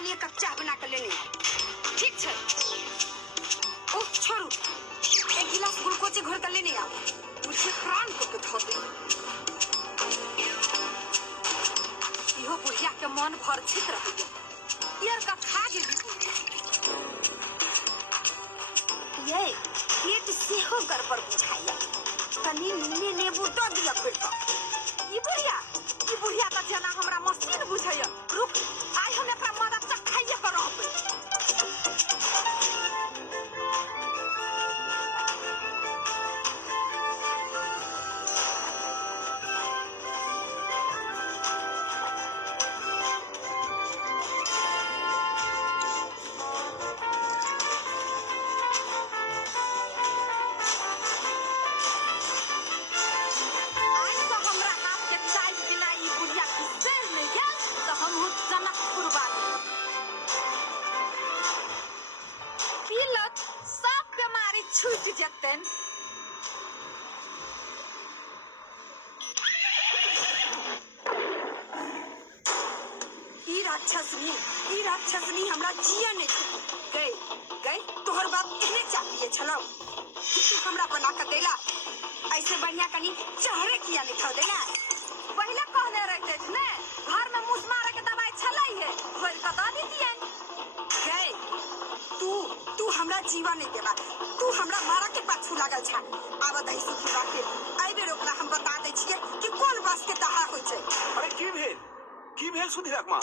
कनी एक कप चाय बना कर लेने आओ। ठीक है? ओह छोड़ू, एक गिलास ग्लूकोज घोल कर लेने आओ। मुझे प्राण को धो दे। इहो बुढ़िया के मन भर छित रही यार का खा जेबी ये पेट से हो गड़बड़ बुझाइया। कनी नीने नेबू तो दिया फिर तो ई बुढ़िया त जना हमरा मशीन बुझाइया। रुक आई हम एकरा मदद से खाइए कर रहबे। छूट जतन ई राक्षसनी हमरा जिया नहीं गए तोहर बाप कहने चाहिए छलो तू हमरा बना कर देला। ऐसे बढ़िया कनी चेहरे किया नहीं खा देला। पहले कहने रहते थे ने घर में मुस मारे के दवाई छलाई है खोल के द दीतिए। गए तू हमरा जीवन नहीं देबा। तू हमरा मारा के पाछू लागल छ। आब दही सुखी बाके आई बेर ओकरा हम बता दै छियै कि कोन बास के दहा होय छै। अरे की भेल सुधीरक मां?